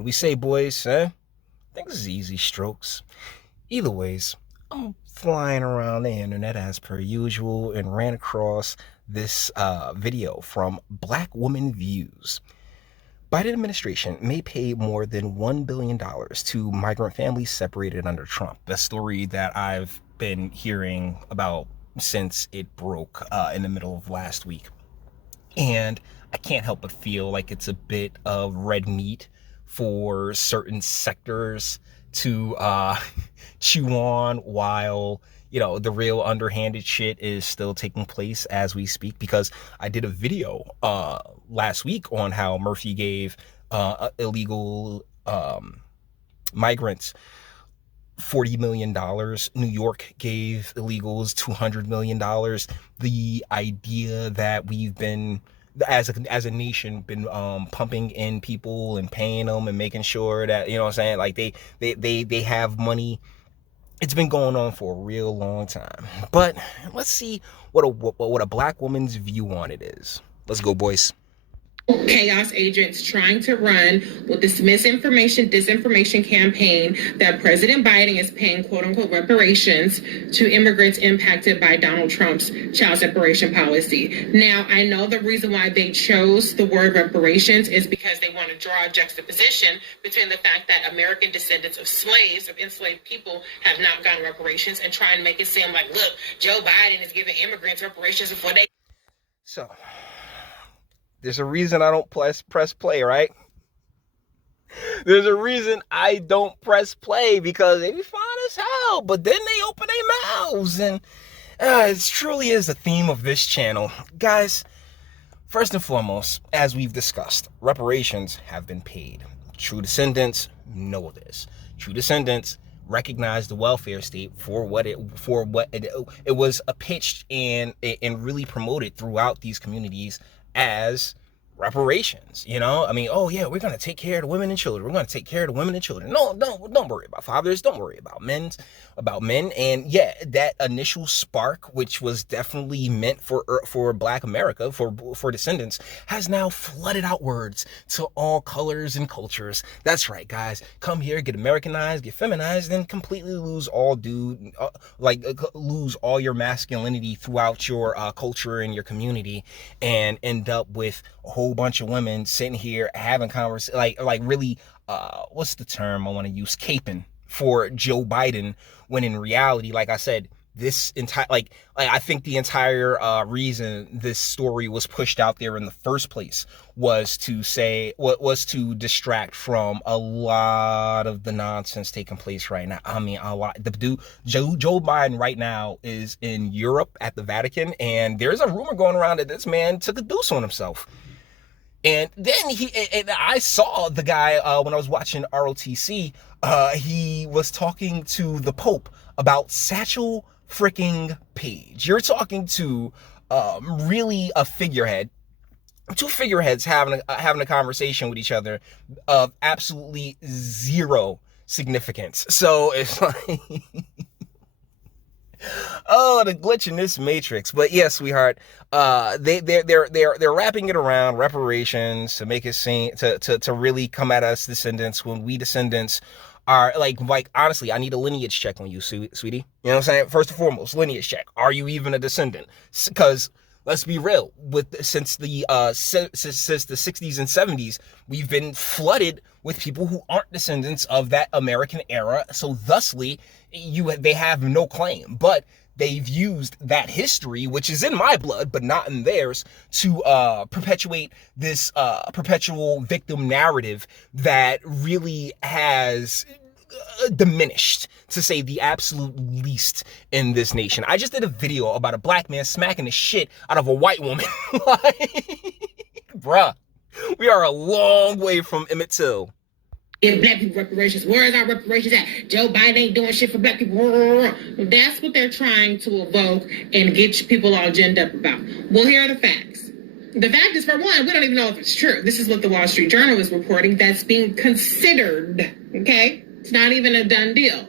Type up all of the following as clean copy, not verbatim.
do we say, boys? I think this is easy strokes. Either ways, I'm flying around the internet as per usual and ran across this video from Black Woman Views. Biden administration may pay more than $1 billion to migrant families separated under Trump. The story that I've been hearing about since it broke in the middle of last week. And I can't help but feel like it's a bit of red meat for certain sectors to chew on while, the real underhanded shit is still taking place as we speak. Because I did a video last week on how Murphy gave illegal migrants $40 million. New York gave illegals $200 million. The idea that we've been, as a nation, been pumping in people and paying them and making sure that, like they have money. It's been going on for a real long time. But let's see what a Black woman's view on it is. Let's go, boys. Chaos agents trying to run with this disinformation campaign that President Biden is paying quote unquote reparations to immigrants impacted by Donald Trump's child separation policy. Now, I know the reason why they chose the word reparations is because they want to draw a juxtaposition between the fact that American descendants of slaves, of enslaved people, have not gotten reparations, and try and make it seem like, look, Joe Biden is giving immigrants reparations before they... So... there's a reason I don't press play, right? There's a reason I don't press play, because they be fine as hell, but then they open their mouths, and it truly is the theme of this channel. Guys, first and foremost, as we've discussed, reparations have been paid. True descendants know this. True descendants recognize the welfare state for what it was pitched and really promoted throughout these communities as reparations. Oh yeah, we're gonna take care of the women and children. We're gonna take care of the women and children. No, don't worry about fathers. Don't worry about men. And yeah, that initial spark, which was definitely meant for Black America, for descendants, has now flooded outwards to all colors and cultures. That's right, guys. Come here, get Americanized, get feminized, and completely lose all lose all your masculinity throughout your culture and your community, and end up with a whole bunch of women sitting here having conversations, like really, what's the term I want to use? Caping for Joe Biden, when in reality, like I said, this entire, I think the entire reason this story was pushed out there in the first place was to distract from a lot of the nonsense taking place right now. I mean, a lot. Joe Biden right now is in Europe at the Vatican, and there's a rumor going around that this man took a deuce on himself. And then I saw the guy when I was watching ROTC. He was talking to the Pope about Satchel freaking Paige. You're talking to really a figurehead. Two figureheads having a conversation with each other of absolutely zero significance. So it's like, oh, the glitch in this matrix. But yes, sweetheart, they're wrapping it around reparations to make it seem to really come at us descendants, when we descendants are like honestly, I need a lineage check on you, sweetie. You know what I'm saying? First and foremost, lineage check. Are you even a descendant? Because let's be real, since the 60s and 70s, we've been flooded with people who aren't descendants of that American era. So thusly, they have no claim. But they've used that history, which is in my blood but not in theirs, to perpetuate this perpetual victim narrative that really has diminished, to say the absolute least, in this nation. I just did a video about a Black man smacking the shit out of a white woman. Bruh, we are a long way from Emmett Till. Give Black people reparations. Where is our reparations at? Joe Biden ain't doing shit for Black people. That's what they're trying to evoke and get people all ginned up about. Well, here are the facts. The fact is, for one, we don't even know if it's true. This is what the Wall Street Journal is reporting. That's being considered. Okay? It's not even a done deal.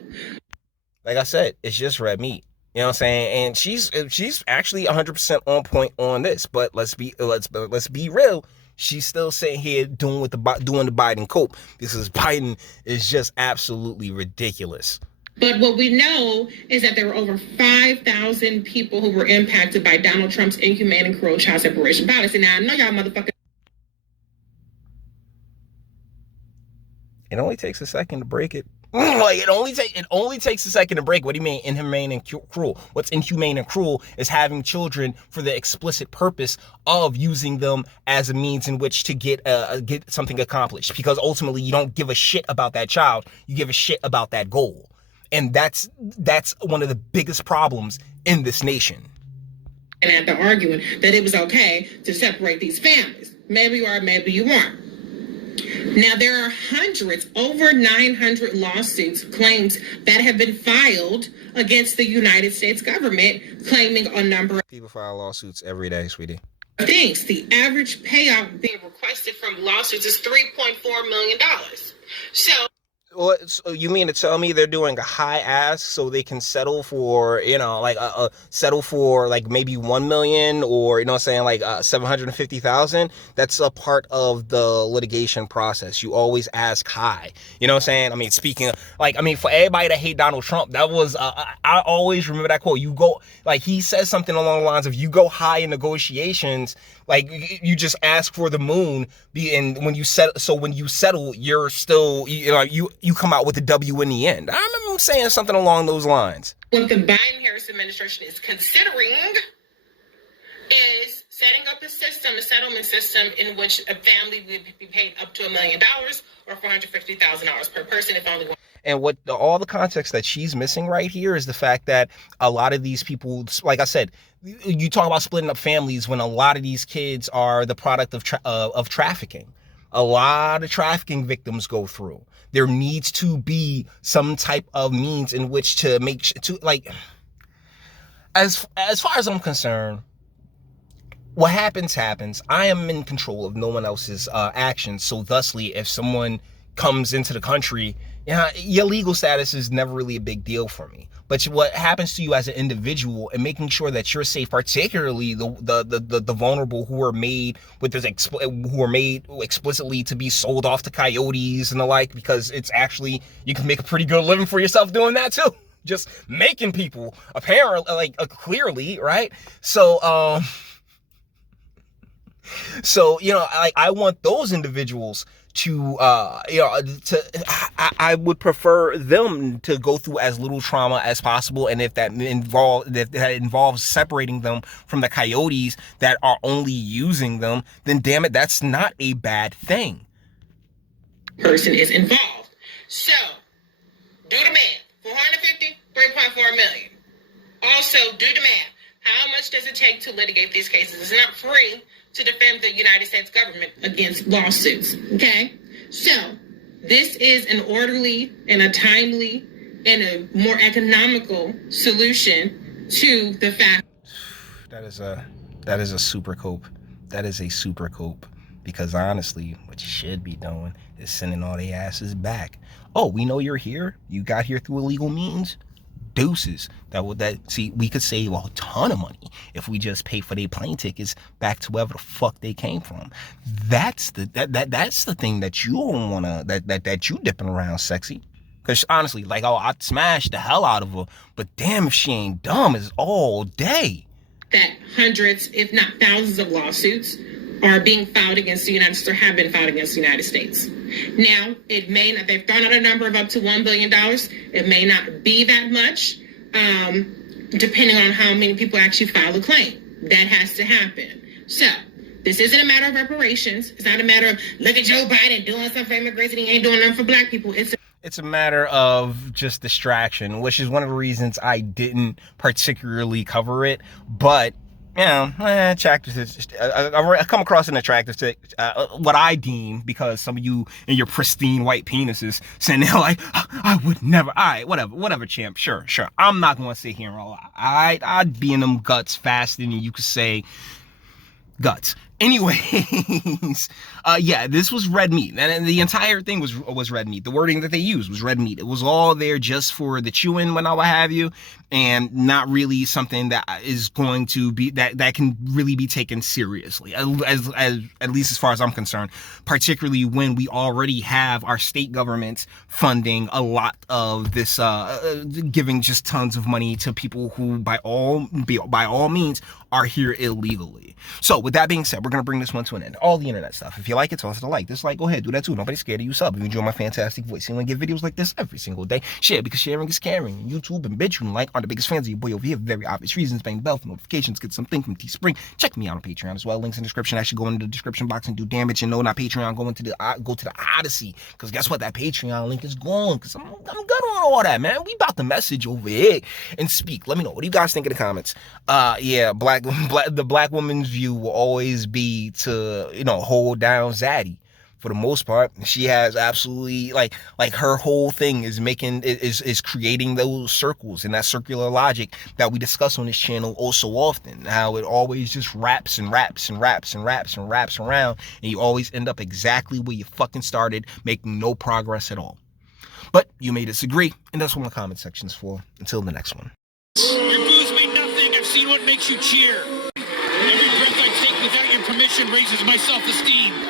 Like I said, it's just red meat. You know what I'm saying? And she's actually 100% on point on this. But let's be real. She's still sitting here doing the Biden cope. Because Biden is just absolutely ridiculous. But what we know is that there were over 5,000 people who were impacted by Donald Trump's inhumane and cruel child separation policy. Now, I know y'all motherfuckers. It only takes a second to break it. Like it only takes a second to break. What do you mean inhumane and cruel? What's inhumane and cruel is having children for the explicit purpose of using them as a means in which to get something accomplished. Because ultimately, you don't give a shit about that child. You give a shit about that goal. And that's one of the biggest problems in this nation. And at the arguing that it was okay to separate these families. Maybe you are, maybe you aren't. Now, there are hundreds, over 900 lawsuits, claims that have been filed against the United States government, claiming a number of people file lawsuits every day, sweetie. Things. The average payout being requested from lawsuits is $3.4 million. So you mean to tell me they're doing a high ask so they can settle for, settle for like maybe 1 million or, you know what I'm saying, like 750,000? That's a part of the litigation process. You always ask high. You know what I'm saying? I mean, for everybody that hate Donald Trump, that was, I always remember that quote. You go, like, he says something along the lines of, you go high in negotiations, like you just ask for the moon, and when you settle, you're still, you come out with a W in the end. I remember him saying something along those lines. What the Biden-Harris administration is considering is setting up a settlement system in which a family would be paid up to $1 million or $450,000 per person if only one. And all the context that she's missing right here is the fact that a lot of these people, like I said, you talk about splitting up families when a lot of these kids are the product of trafficking. A lot of trafficking victims go through. There needs to be some type of means in which to as far as I'm concerned, what happens. I am in control of no one else's actions. So thusly, if someone comes into the country, your legal status is never really a big deal for me. But what happens to you as an individual and making sure that you're safe, particularly the vulnerable who are made explicitly to be sold off to coyotes and the like, because it's actually, you can make a pretty good living for yourself doing that too. Just making people apparently clearly, right? So I want those individuals to I would prefer them to go through as little trauma as possible, and if that involves separating them from the coyotes that are only using them, then damn it, that's not a bad thing. Person is involved. So do the math. 450, 3.4 million. Also do the math. How much does it take to litigate these cases? It's not free to defend the United States government against lawsuits, okay? So this is an orderly and a timely and a more economical solution to the fact. That is a super cope. That is a super cope. Because honestly, what you should be doing is sending all their asses back. Oh, we know you're here. You got here through illegal means. Deuces. We could save a ton of money if we just pay for their plane tickets back to wherever the fuck they came from. That's the thing that you don't wanna that you dipping around sexy. Cause honestly, I'd smash the hell out of her, but damn if she ain't dumb is all day. That hundreds, if not thousands of lawsuits are being filed against the United States or have been filed against the United States. Now, it may not, they've thrown out a number of up to $1 billion. It may not be that much, depending on how many people actually file a claim. That has to happen. So, this isn't a matter of reparations. It's not a matter of, look at Joe Biden doing something for immigrants and he ain't doing nothing for black people. It's a matter of just distraction, which is one of the reasons I didn't particularly cover it. But attractive. I come across an attractive to what I deem, because some of you and your pristine white penises saying they're like, I would never. All right, whatever, champ. Sure. I'm not going to sit here and lie. I'd be in them guts faster than you could say guts. Anyways, yeah, this was red meat, and the entire thing was red meat. The wording that they used was red meat. It was all there just for the chewing, what have you, and not really something that is going to be that can really be taken seriously, as at least as far as I'm concerned. Particularly when we already have our state governments funding a lot of this, giving just tons of money to people who by all means are here illegally. So with that being said, we're gonna bring this one to an end. All the internet stuff. If you like it, toss it a like. Dislike, go ahead, do that too. Nobody's scared of you. Sub. If you enjoy my fantastic voice, you want to get videos like this every single day. Share, because sharing is caring. And YouTube and Bitchute and like are the biggest fans of your boy over here for very obvious reasons. Bang the bell for notifications. Get something from Teespring. Check me out on Patreon as well. Links in the description. Actually go into the description box and do damage. And no, not Patreon. Go to the Odyssey. Because guess what? That Patreon link is gone. Because I'm good on all that, man. We about to message over here and speak. Let me know. What do you guys think in the comments? Yeah, the black woman's view will always be to, hold down Zaddy. For the most part, she has absolutely like her whole thing is creating those circles and that circular logic that we discuss on this channel oh so often. How it always just wraps and wraps and wraps and wraps and wraps around, and you always end up exactly where you fucking started, making no progress at all. But you may disagree, and that's what my comment section's for. Until the next one. Your booze mean nothing. I've seen what makes you cheer. Every breath I take without your permission raises my self-esteem.